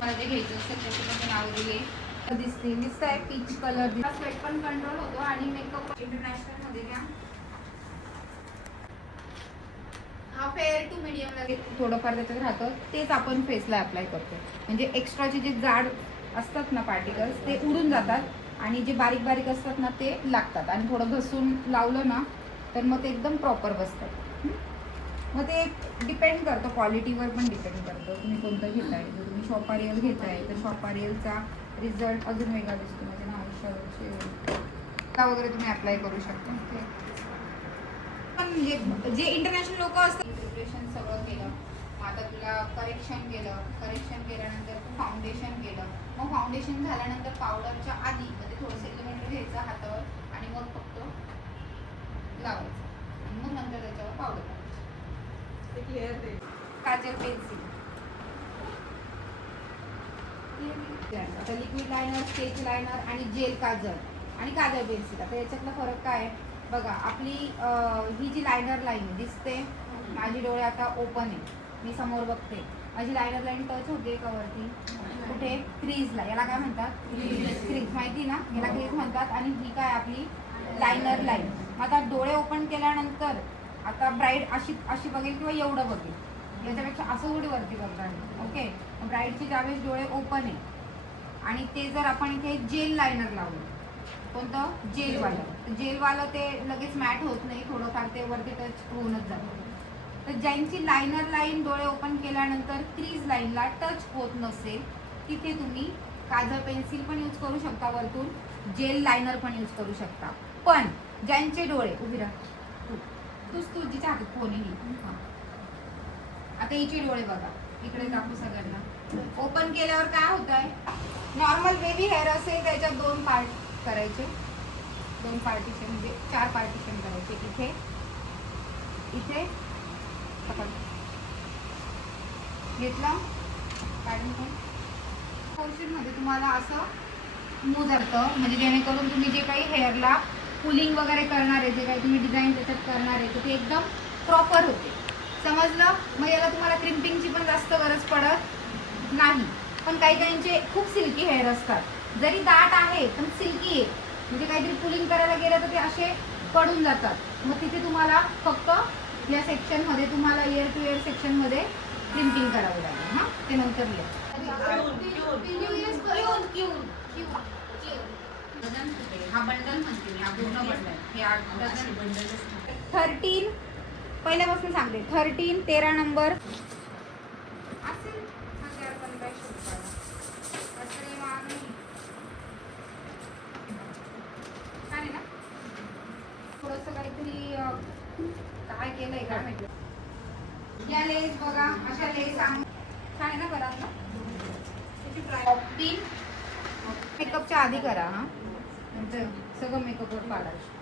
मला जे घ्यायचं असेल त्याची पण नाव दिली दिसते दिसत आहे पीच कलर स्वेट पण कंट्रोल होतो आणि मेकअप इंटरनॅशनल मध्ये घ्या. हा फेअर टू मीडियम थोडंफार त्याच्यात राहतं तेच आपण फेसला अप्लाय करतो. म्हणजे एक्स्ट्राचे जे जाड असतात ना पार्टिकल्स ते उडून जातात आणि जे बारीक बारीक असतात ना ते लागतात आणि थोडं घसून लावलं ना तर मग ते एकदम प्रॉपर बसतात. मग ते डिपेंड करतं क्वालिटीवर पण डिपेंड करतं तुम्ही कोणतं घेताय. जर तुम्ही शॉपारियल घेताय तर शॉपारियलचा रिझल्ट अजून वेगळा दिसतो. म्हणजे नाव वगैरे तुम्ही अप्लाय करू शकता. पण जे इंटरनॅशनल लोक असतात प्रिपरेशन सगळं केलं आता तुला करेक्शन केल्यानंतर तू फाउंडेशन केलं. मग फाउंडेशन झाल्यानंतर पावडरच्या आधी म्हणजे थोडंसं इलेमेंट घ्यायचं हातावर आणि मग फक्त लावायचं आणि मग नंतर त्याच्यावर पावडर लावायची. काजल पेन्सिल आता लिक्विड लायनर स्केच लायनर आणि जेल काजल आणि काजल पेन्सिल. आता याच्यातला फरक काय आहे बघा. आपली ही जी लायनर लाईन दिसते माझी डोळे आता ओपन आहे मी समोर बघते. माझी लायनर लाईन टच होते का वरती कुठे क्रीजला. याला काय म्हणतात क्रीज माहिती ना याला क्रीज म्हणतात. आणि ही काय आपली लायनर लाईन. आता डोळे ओपन केल्यानंतर आता ब्राईट अशी अशी बघेल किंवा एवढं बघेल याच्यापेक्षा असं उडी वरती बघणार. ओके ब्राईटचे ज्यावेळेस डोळे ओपन आहे आणि ते जर आपण इथे जेल लायनर लावलं कोणतं जेलवालं ते लगेच मॅट होत नाही थोडंफार ते वरती टच होऊनच जातं. तर ज्यांची लायनर लाईन डोळे ओपन केल्यानंतर क्रीज लाईनला टच होत नसेल तिथे तुम्ही काजळ पेन्सिल पण यूज करू शकता वरतून जेल लायनर पण यूज करू शकता. पण ज्यांचे डोळे उभी राहा तूच जिच्या हातात फोन आहे. आता हिचे डोळे बघा इकडे दाखवू सगळ्यांना. ओपन केल्यावर काय होत आहे नॉर्मल बेबी हेअर असेल त्याच्यात 2 पार्ट करायचे 2 पार्टिशन म्हणजे 4 पार्टिशन करायचे. इथे इथे घेतलं काढून पोर्शन मध्ये तुम्हाला असं मुजरतं म्हणजे जेणेकरून तुम्ही जे काही हेअरला पुलिंग वगैरे करणार आहे जे काही तुम्ही डिझाईन त्याच्यात करणार आहे तर ते एकदम प्रॉपर होते. समजलं. मग याला तुम्हाला क्रिम्पिंगची पण जास्त गरज पडत नाही. पण काही काहींचे खूप सिल्की हेअर असतात जरी दाट आहे पण सिल्की आहे म्हणजे काहीतरी पुलिंग करायला गेलं तर ते असे पडून जातात. मग तिथे तुम्हाला फक्त या सेक्शनमध्ये तुम्हाला इयर टू इयर सेक्शनमध्ये क्रिम्पिंग करावं लागेल. हां ते नंतर हा बंडल म्हणते मी. हा पूर्ण बंडल हे 8 बंडल 13 पहिल्यापासून सांगते 13 13 नंबर असेल. थोडंसं काहीतरी काय केलंय का माहिती. या लेस बघा अशा लेस छान आहे ना करा मेकअपच्या आधी करा. हा नंतर सगळं मेकअपवर पाडायचं.